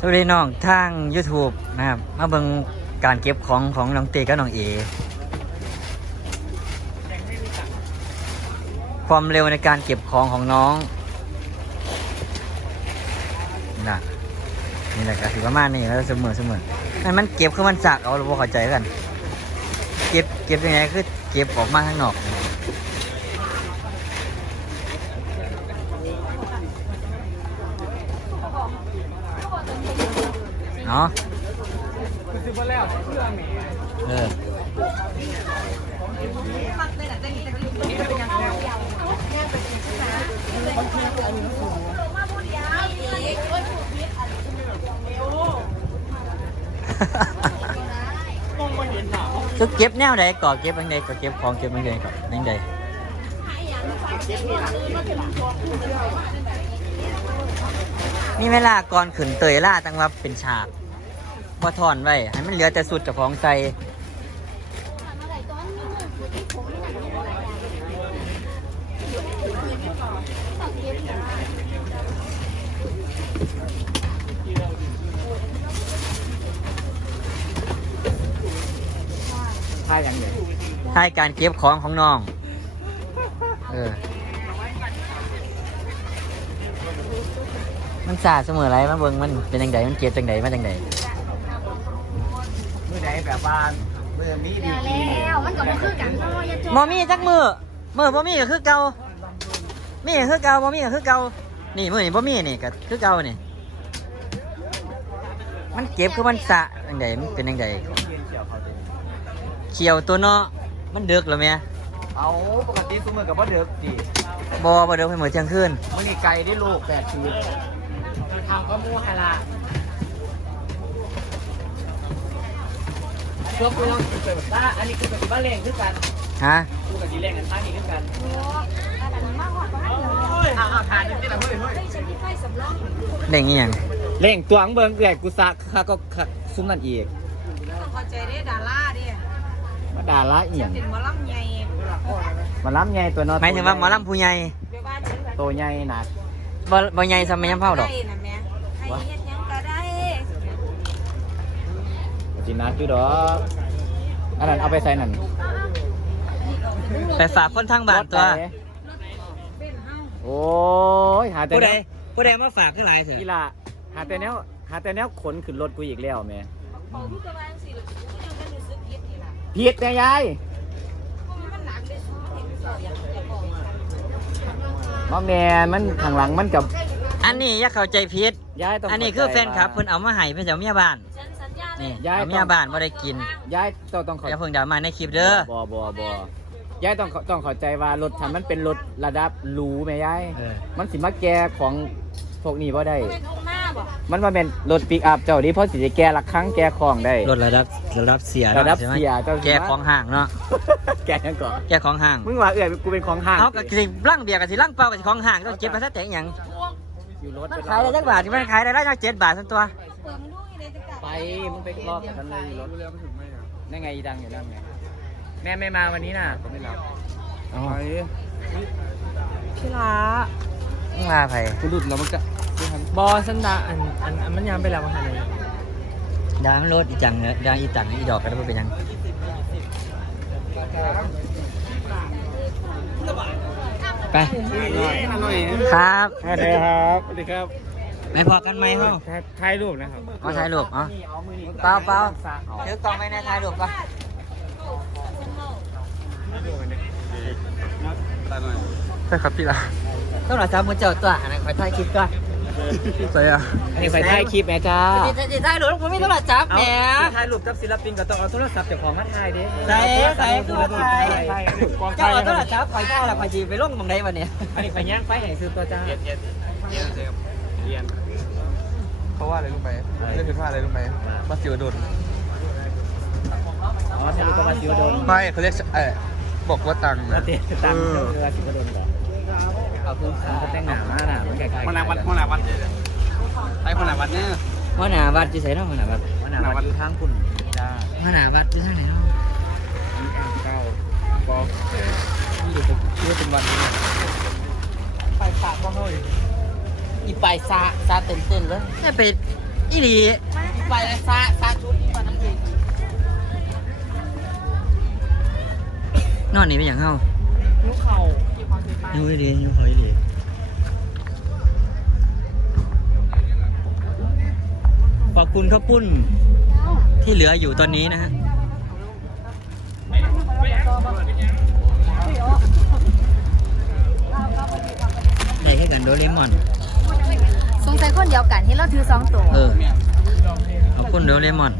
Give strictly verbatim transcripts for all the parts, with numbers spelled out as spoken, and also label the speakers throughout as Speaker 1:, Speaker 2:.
Speaker 1: สวัสดีน้องทาง YouTube นะครับมาเบิ่งการเก็บของของน้องเตกับน้องเอความเร็วในการเก็บของของน้องนะนี่แหละก็ถือประมาณนี้แล้วเสมอเสมอนั่นมันเก็บคือมันสักเอาเราบ่เข้าใจกันเก็บเก็บยังไงคือเก็บออกมาข้างนอกเนาะเออจะเก็บแนวใดก่อเก็บยังไงก็เก็บของเก็บยังไงก่อนยังไงมีเวลาก่อนขึ้นเตยล่าตั้งว่าเป็นฉากพอถอนไว้ให้มันเหลือแต่สุดจากของใส่ท่าอย่างเดียวท่าการเก็บของของน้องเออมันสาดเสมอไรมาเบิ่งมันเป็นยังไงมันเก็บจังไดมาจังไดมือไหนแบบว่ามือมีดี
Speaker 2: แล้วมันก็บ่คือกันเนาะอย่าจ
Speaker 1: มอมี่จักมือมือบ่มีก็คือเก่ามีก็คือเก่าบ่มีก็คือเก่านี่มือนี่บ่มีนี่ก็คือเก่านี่มันเก็บคือมันสะจังไดมันเป็นจังไดเขียวตัวเนาะมันเดือกแล้วแม่
Speaker 3: เอาปกติซุมือกับพ่อเด็กดิ
Speaker 1: บ่บ่เดือกให้มื้อเที่ยงคืน
Speaker 3: มื้อนี้ไก่ได้ลูกแปดชีวิตทำก็มั่วฮาละเพื่อคุณลองเปิดบ้าอันนี้คือเป็นบ้าแรงคือกัน
Speaker 1: ฮะ
Speaker 3: กูกับดีแรงกันท่านี้คือกัน
Speaker 2: โอ้อันนั้นมากกว่าบ้านเดียว
Speaker 3: อ้าวทานนี่แหละเฮ้ยเฮ้ย
Speaker 2: ฉันมีไฟสำรอง
Speaker 1: เล่งอีหยัง
Speaker 3: เร่งตัวงเบิ่งเอื่อยกูซักข้าก็ซุ้มนั่นอีก
Speaker 2: ต้องเข้าใจได้ดาราดิ
Speaker 3: มาด่าละเอียง
Speaker 2: เป็นหมอลำใหญ่
Speaker 3: มาล้ำใหญ่ตัวน้อย
Speaker 1: หมายถึงว่าหมอลำผู้ใหญ่
Speaker 2: ไปบ้านฉันแบบ
Speaker 3: ตัวใหญ่หนัก
Speaker 1: บ่บ่ใหญ่ซำไม่ยำเผาดอก
Speaker 2: ได้นะแม่ให้เฮ็ดหยังก็ได้
Speaker 3: จีนักอยู่ดอกอันนั้นเอาไปใส่นั่น
Speaker 1: ไปฝากคนทางบ้านตัว
Speaker 2: เป็นเฮา
Speaker 3: โอ้ยหาแต่
Speaker 1: ผู้
Speaker 3: แน
Speaker 1: ใด
Speaker 3: ว
Speaker 1: ผู้ใดมาฝากคือหลายเถ
Speaker 3: กี
Speaker 1: อะ
Speaker 3: ฬาหาแต่แนวหาแต่แนวขนขึ้นรถกูอีกแล้วแม่
Speaker 2: เขาพูดกันว่าจังซี่ล่ะยังก็รู้สึกผิดนี่ล่ะ
Speaker 3: ผิดแม่ยาย
Speaker 2: มันหนักได้สู้เห็นสอบอย่างอย่าบอก
Speaker 3: ว่าแม่มันข้างหลังมันกับ
Speaker 1: อันนี้อย่าเข้าใจผิด
Speaker 3: ยายต้อง
Speaker 1: อันนี้คือแฟนคลับเพิ่นเอามาให้เพิ่นจะเอาเมียบ้าน
Speaker 2: ฉันสัญญาเล
Speaker 1: นี่
Speaker 2: ย
Speaker 1: เอาเมียบ้านบ่ได้กิน
Speaker 3: ยายต้องต้องขอ
Speaker 1: อย่าเพิ่งด่ามาในคลิปเด้อ
Speaker 3: บ่บ่บ่ยายต้องต้องเข้าใจว่ารถฉันมันเป็นรถระดับหรูแม่ยาย
Speaker 1: เออ
Speaker 3: มันสิมาแก้ของพวกนี้บ่ได้
Speaker 2: เป็นองค์หน้าบ่
Speaker 3: มันมาเป็นรถปิกอัพเจ้านี้เพราะสิจะแก้ละครั้งแก้ของได้
Speaker 1: ลดระดับระดับเสีย
Speaker 3: ระดับ
Speaker 1: ใช่ไหม
Speaker 3: เสียเจ้าสิ
Speaker 1: แกของห่างเนาะ
Speaker 3: แก้ยังก่อน
Speaker 1: แกของห่าง
Speaker 3: มึงว่าเอื้อยกูเป็นของห้าง
Speaker 1: เอาก็สิลั่งเบียร์กับสิลั่งเปล่ากับสิของห่างต้องเก็บมาซะแต่งหยัง
Speaker 3: อยู่รถ
Speaker 1: มันขายได้จักบาทที่มันขายได้ได้จักเจ็ดบาทซั่นตัว
Speaker 2: เปิดมันดูอยู่ในติ๊กต็อก
Speaker 3: ไปมึงไปรอบกันเลยอยู่รถนั่นไงอีดังอยู่นั่นไงแม่ไม่มาวันนี้น่ะผมไม่รับไป
Speaker 4: พี่ลา
Speaker 1: มึงมาไผ
Speaker 3: คุณดุดแล้วมันจะ
Speaker 4: บอสันดาอันอันอันมันยามไปแล้วมาหาเลย
Speaker 1: ด่ามันรถอีจังเนอะด่าอีตังอีดอกก็ได้บ่เป็นหยังไปครับ
Speaker 3: สวัสดีครับสวัสดีครับ
Speaker 1: ไปพอกันไหมเฮา
Speaker 3: ถ่ายรูปนะครับ
Speaker 1: มาถ่ายรูปเอ๋อเปล่าเปล่าถือกล้องไว้ในถ่ายรูปป่ะ
Speaker 3: ใช่ครับพี่ละ
Speaker 1: ต้องหน่อยจ้ามือเจ้าตัวอันนั้นคอยถ่ายคลิปก่อน
Speaker 3: ใช่อ่ะอันนี้ไปถ่ายคลิปแม่จ้า
Speaker 1: จะจะถ่ายรูปผมไม่ต้องหน่อยจับแหม
Speaker 3: ถ่ายรูปกับศิลปินก็ต้องเอาโทรศัพท์เจ้าของมาถ่ายดิ
Speaker 1: ใส่ใส่ตัวถ่ายเจ้าเอาต้องหน่อยจับคอยถ่ายแล้วคอยจีไปลงตรงไหนวันนี้
Speaker 3: อันนี้ไปย่างไฟแห่งซื้อตัวจ้าเย็นเย็นเย็นเย็น
Speaker 5: เพราะว่าอะไรรู้ไหมเรื่องผิดพลาดอะไรรู้ไหมมาสิวโดน
Speaker 3: อ๋อถ่ายรูปกับมาซิวโดน
Speaker 5: ไม่เขาเรียกเออบอกว่าตังค์
Speaker 3: มา
Speaker 5: นะ
Speaker 3: เตะตังค์เรือซิวโดนเหรอเอาคุณเขาแต่งหน้ามาหน้ามันใกล้ๆคนหน้าวัดคนหน้าวัดไอ้คนหน้าวัดเนี่ย
Speaker 1: หัวหน้าวัดจะใส่เนาะหัวหน้าวัด
Speaker 3: คนหน้าวัดอยู่ทางคุณจ้า
Speaker 1: หัวหน้าวัดจะใส่ไหนเนาะ
Speaker 3: เก้าปอนี่เดี๋ยวผมนี่เป็นวันไปฝากพ่อเฮ้ย
Speaker 4: อีไปซาซาเต้นเต้นเลย
Speaker 1: แค่ไปอีหลี
Speaker 3: ไปแล้วซาซาชุดมาทั้งเอง
Speaker 1: นอนนี่เป็นอย่างเฮา
Speaker 4: ลูกเข่า
Speaker 1: หิวอีหลีหิวเขาอีหลีขอบคุณข้าวปุ้นที่เหลืออยู่ตอนนี้นะฮะได้แค่กันโดเรมอน
Speaker 2: สงสัยคนเดียวกันที่เราถือสองตัว
Speaker 1: เออขอบคุณโดเรมอน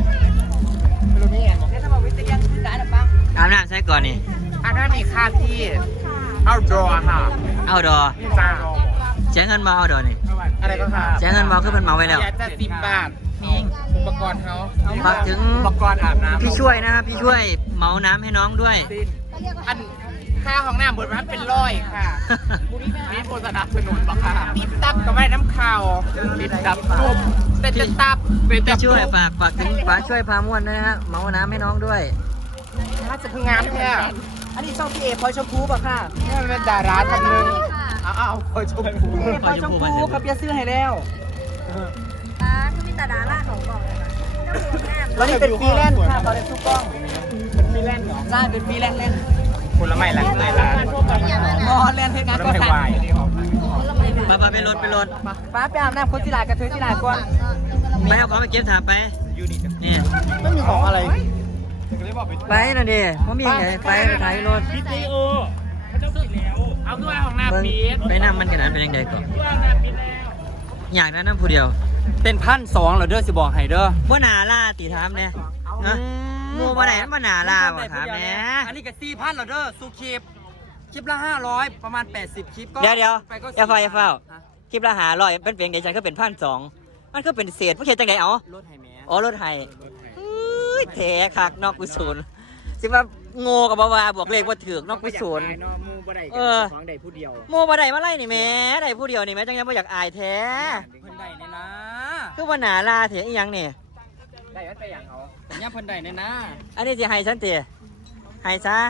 Speaker 1: อาบน้ำใส่ก่อนนี่
Speaker 3: อันนั้นมีค่าที่เอาดรอค่ะ
Speaker 1: เอาดอ
Speaker 3: จ้า
Speaker 1: เสียเงินมาเอาดอนี่
Speaker 3: อะไรก็ค่ะ
Speaker 1: เสียเงินมาคือเป็นเมาไว้แล้ว
Speaker 3: อยากจะสิบบาท
Speaker 1: มิง
Speaker 3: อุปกรณ์เขา
Speaker 1: ฝากถึง
Speaker 3: อุปกรณ์อาบน้ำ
Speaker 1: พี่ช่วยนะครับพี่ช่วยเมาน้ำให้น้องด้วย
Speaker 3: อันค่าของน้ำบนนั้นเป็นร้อยค่ะมีโฆษณาสนุนปะค่ะติดตับกับแม่น้ำข่าวติดตับตุ่มเป็นจะตับเป็นจะ
Speaker 1: พี่ช่วยฝากฝากถึงฝากช่วยพาม่วนด้วยนะฮะเมาน้ำให้น้องด้วย
Speaker 3: ถ้าจะพึ่งงามแค่อันนี้ช่องพี่เอพอยชมพูป่ะค่ะนี่มันเป็นดาราท่านหนึงเอาเอาพอยชมพู
Speaker 1: พลอยชมพูครับ
Speaker 3: เปียซื้อให้แล้ว
Speaker 2: ตาคือมีตาดาล่าของกล่องเลยนะ
Speaker 3: แล้วนี่เป็นฟรีแลนซ์ค่ะเขาเล่นทุกกล้องเป็นฟรีแลนซ์เหรอใช่เป็นฟรีแลนซ์เล่นคนละไม่ละเลยละมอเล่นเทศงานก็สั่ง
Speaker 1: ป้าป้าไปรถไปรถ
Speaker 3: ป้าไปอาบน้ำคนที่ลายกระเทยที่ลายก่อน
Speaker 1: ไปเอาของไปเก็บถาไปนี่
Speaker 3: ไม่มีของอะไร
Speaker 1: ไปนั่นดิเพราะมีไงไปไปถ่ายรถ
Speaker 4: พี่ตีโอเขาเจ้าปิดแล้ว เอาด้วยของน้ำ
Speaker 1: เบิ่ง
Speaker 4: ปี๊ด
Speaker 1: ไปนั่งมันกันนั้นเป็นยังไงก่อน
Speaker 4: ด้วยน้ำปี๊ดแล้ว
Speaker 1: อยากนั่งน้ำผู้เดียว
Speaker 3: เป็นพันสองเหรอเด้อสิบอกให้เด้อ
Speaker 1: ว่าหนาล่าตีถามเนี่ยนะหมูว่าไหนมันว่าหนาล่าบ่ถามแหม่
Speaker 3: อันนี้ก็สี่พันเหรอเด้อสูคลิปคลิปละห้าร้อยประมาณแปดสิบคลิปก็
Speaker 1: เดี๋ยวเดี๋ยว
Speaker 3: ไปก็
Speaker 1: อย่าเฝ้าอย่าเฝ้า
Speaker 3: ฮะ
Speaker 1: คลิปละหาร้อยเป็นเพียงเดี๋ยวฉันก็เป็นพันสองมันก็เป็นเศษผู้เขียนจังไดเอ๋อ
Speaker 3: รถไฮแม่
Speaker 1: อ๋อรถไทยอุ้ยแถคักนอกกุศลสิว่าโง่กับบาวาบวกเลขว่าถือกนอกกุศล
Speaker 3: มูบ่ได้
Speaker 1: เออ
Speaker 3: ของใดผู้เดียว
Speaker 1: โมบ่ได้มาไล่นี่แหม่ได้ผู้เดียวนี่แหม่จังยังบ่อยากอายแท้
Speaker 3: เพิ่นได้เนี่ยนะ
Speaker 1: คือว่าหนาลาเถอะอีหยังนี่
Speaker 3: ได้มันไปอย่างเขาเนี่ยเพิ่นได้เนี่ยนะ
Speaker 1: อันนี้สิให้ฉันติให้ซะ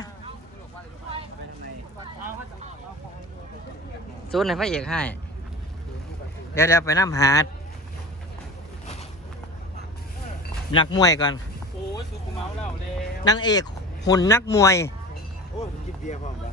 Speaker 1: ศูนย์ให้พระเอกให้เดี๋ยวเดี๋ยวไปน้ำหาดนักมวยก่อน
Speaker 4: โอ้ยสุกุเมาแล้วแล้ว
Speaker 1: นางเอกหุ่นนักมวย
Speaker 3: โอ้ยกินเบียร์พร้อมแล้ว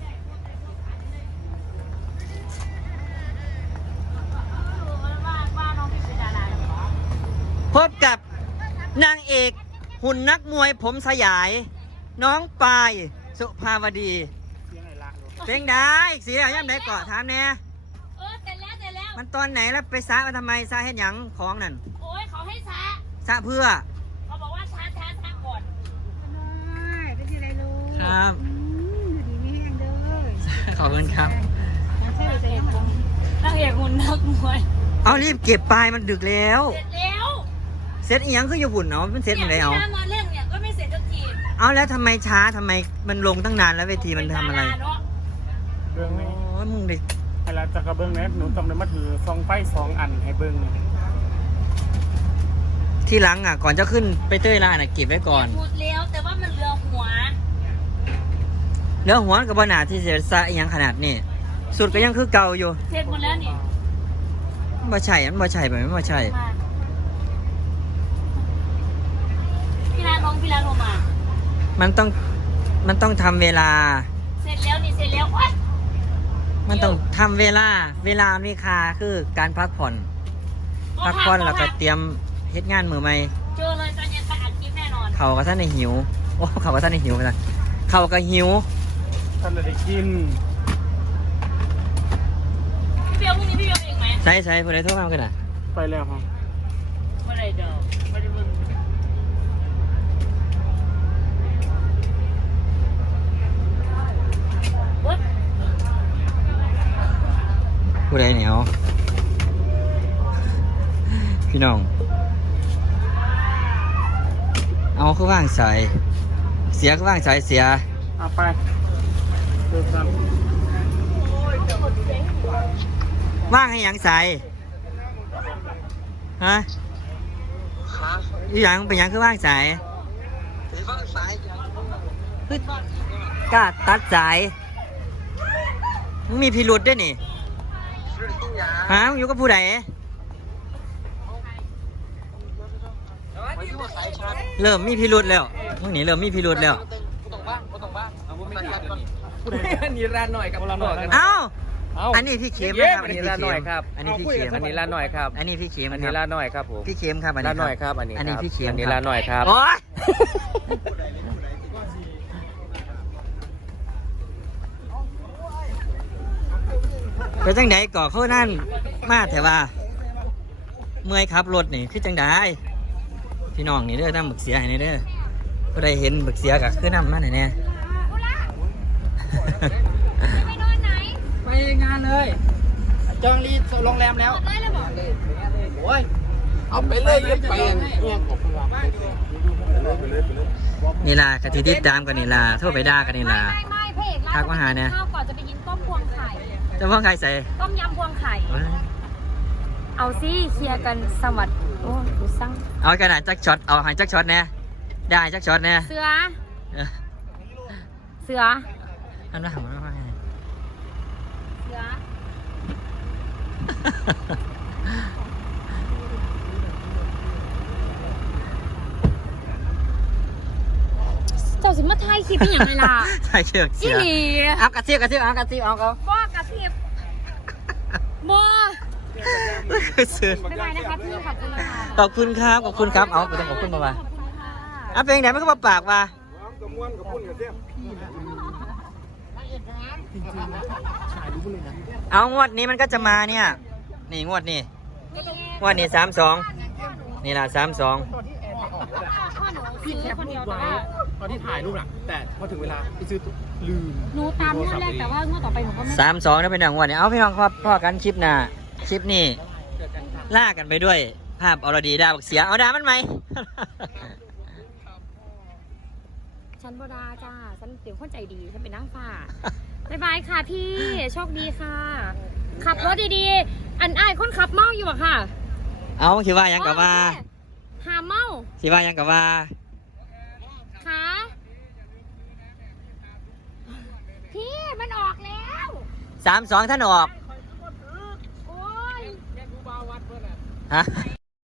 Speaker 1: พบกับนางเอกหุ่นนักมวยผมสยาย น้องปายสุภาวดีเพลงได้อีกสีอะไรย่ำไหนเกาะถามแน่
Speaker 2: เออเสร็จแล้วเสร็จแล้ว
Speaker 1: มันตอนไหนแล้วไปซะมาทำไมซะเห็นหยังของนั่น
Speaker 2: โอ้ยเขาให้ช้า
Speaker 1: ซะเพื่อ
Speaker 2: เขาบอกว่าช้าช้าช้าก่อน
Speaker 6: เป็นที่ไรลูก
Speaker 1: ครับ
Speaker 6: อืมอยู่ดีไม่แห้งเด้อ
Speaker 1: ขอบคุณครับ
Speaker 6: ไม่ใช่เลยจะยังคง
Speaker 2: นางเอกหุ่นนักมวย
Speaker 1: เอารีบเก็บปลายมันดึกแล้ว
Speaker 2: เสร็จแล้ว
Speaker 1: เซตอีหยังคืออยู่หุ่นเนาะมันเซตอะไรเอา
Speaker 2: นี่ยพี่น้มาเล่นเนี่ยก็ไม่เสร็จสักที
Speaker 1: เอาแล้วทำไมช้าทำไมมันลงตั้งนานแล้วเวทีมันทำอะไร
Speaker 2: เป็นดาาเนาะ
Speaker 4: เบิ้งนี้
Speaker 1: โอ้ยมึงดิ
Speaker 4: ให้เราจะกระเบิ้งนี้หนูต้องได้มาถือซองไฟสองอันให้เบิ้งนี่
Speaker 1: ที่หลังอ่ะก่อนจะขึ้นไปเต้ยลานอ่ะเก็บไว้ก่อน
Speaker 2: หมดแล้วแต่ว่ามันเหลือหัว
Speaker 1: เนื้อหัวกับบหนาที่เสียซะอีหยังขนาดนี้สุดก็ยังคือเก่าอยู่
Speaker 2: เสร็จหมดแล้วนี่
Speaker 1: มันบ่ใช่มันบ่ใช่แบบมันบ่ใช่
Speaker 2: มาพี่ลาน้องพี่ลาโทรมา
Speaker 1: มันต้องมันต้องทำเวลา
Speaker 2: เสร็จแล้วนี่เสร็จแล้วโอ๊ย
Speaker 1: มันต้องทำเวลา เวลามีค่าคือการพักผ่อน พักผ่อนแล้วก็เตรียมเฮ็ดงานมือใหม่
Speaker 2: เจอเลยตอนเย็นไปอัดคลิปแน่นอน
Speaker 1: เขาก็ท่านในหิว โอ้เขาก็ท่านในหิวกันเขาก็หิว
Speaker 4: ท่านจะได้กิน
Speaker 2: พี่เบลพรุ่งนี้พี่เบลเองไหม
Speaker 1: ใช่ใช่ผู้ใดโทรมากันน่ะ
Speaker 4: ไปแล้วครับ
Speaker 2: เมื่อไรเดิมไม่ได้มึง
Speaker 1: ผู้ใดเหนียวพี่น้อง เอาคือว่างสายเสียคือว่างสายเสีย
Speaker 4: เอาไปเดินตาม
Speaker 1: ว่างให้หยังสายฮะอีหยังเป็นหยังคือว่างสายคือกล้าตัดสายมึงมีพิรุษด้วยนี่ฮะมึงอยู่กับผู้ใดเริ่มมีพิรุธแล้วมึงนี่เริ่มมีพิรุธแล้ว
Speaker 3: ตรงบ้างตรงบ้างเอาไม่ดีอันนี้ร้านหน่อยกับร้านหน่อย
Speaker 1: เอ้า
Speaker 3: เอ้า
Speaker 1: อันนี้พี่เข็มนะครับ
Speaker 3: อันนี้ร้านหน่อยครับ
Speaker 1: อันนี้พี่เข็ม
Speaker 3: อันนี้ร้านหน่อยครับ
Speaker 1: อันนี้พี่เข็ม
Speaker 3: อัน
Speaker 1: ค
Speaker 3: นี้
Speaker 1: รับ
Speaker 3: ร้านหน่อยครับผม
Speaker 1: พี่เข็มครับอันนี้
Speaker 3: ร้านหน่อยครับอันนี้
Speaker 1: อันนี้พี่เข็ม
Speaker 3: อันนี้
Speaker 1: ครับ
Speaker 3: ร้านหน่อยครับ
Speaker 1: โอ๊ยไปจังไดก่อเข้านั่นมาแต่ว่า เมื่อยขับรถนี่คือจังไดพี่น้องนี่เด้อน้ำบึกเสียให้นี่เด้อก็ได้เห็นบึกเสียกับคือน้ำมาไหนเนี่ย
Speaker 2: ไปนอนไหน
Speaker 3: ไปงานเลยจองรีโรงแรมแล้ว
Speaker 2: ได้เลยบอก
Speaker 3: โอ้ยเอาไปเลยเยอะไป
Speaker 1: นี่ล่ะกะทิติดตามกันนี่ล่ะโทรไปด่ากันนี่ล่ะ
Speaker 2: ไม่ไม่เพจ
Speaker 1: ทักมาหาเนี่ย
Speaker 2: ข้าวก่อนจะไปกินต้มพวงไข่
Speaker 1: เจะพ่อใครใส่
Speaker 2: ต้มยำพวงไข่ เอาสิเคลียร์กันสวัสดิ์โอ้ดูสั่ง
Speaker 1: เอากระดาษจักช็อตเอาหายจักช็อตแน่ได้จักช็อตแน่
Speaker 2: เสือ
Speaker 1: เออ
Speaker 2: เสือ
Speaker 1: อันนั้นมันว่าไง
Speaker 2: เสือ เจ้าสิมาไทยคลิปเป็นอย่างไรล่ะ
Speaker 1: ใช่เชือกเสี
Speaker 2: อี
Speaker 1: ย
Speaker 2: หลี
Speaker 1: เอากระเทียบกระเทียบเอากระเทียบเอาเขา
Speaker 2: บอกระเทียบบอ
Speaker 1: ซื้อ
Speaker 2: ไม่ได้นะคะพี่ขอบคุณนะคะ
Speaker 1: ขอบคุณครับขอบคุณครับเอาไปต้องขอบคุณมาว่า
Speaker 2: ขอบคุณค่ะ
Speaker 1: เอาเป็นไงมันก็มาปากว่าเอางวดนี้มันก็จะมาเนี่ยนี่งวดนี้งวดนี้สามสองนี่ล่ะสามสอง
Speaker 2: พ่อหนูซื้อคนเดียวแต่ว่า
Speaker 4: ตอนที่ถ่ายรูปน่ะแต่พอถึงเวลาไปซื้อลืม
Speaker 2: หนูตามงวดแรกแต่ว่างวดต่อไปหนูก็ไม่
Speaker 1: สามสองนะพี่น้องงวดนี้เอาพี่น้องครับพ่อกันคลิปหน้าคลิปนี้ล่ากันไปด้วย ภาพอรดีดาบักเสียเอาดามันไหม
Speaker 2: ฉันบดาจ้าฉันเดี๋ยวคนใจดีฉันเป็นนางฟ้าบ๊ายบายค่ะพี่โชคดีค่ะ ขับรถดีๆ อันอ้ายคนขับเมาอยู่อะค่ะ
Speaker 1: เอาคิดว่ายังกับว่า
Speaker 2: โอเคหาเมา
Speaker 1: คิดว่ายังกับว่า
Speaker 2: ค่ะพี่มันออกแล้ว
Speaker 1: สามสองท่านออก
Speaker 2: โอ้ย
Speaker 1: ฮะ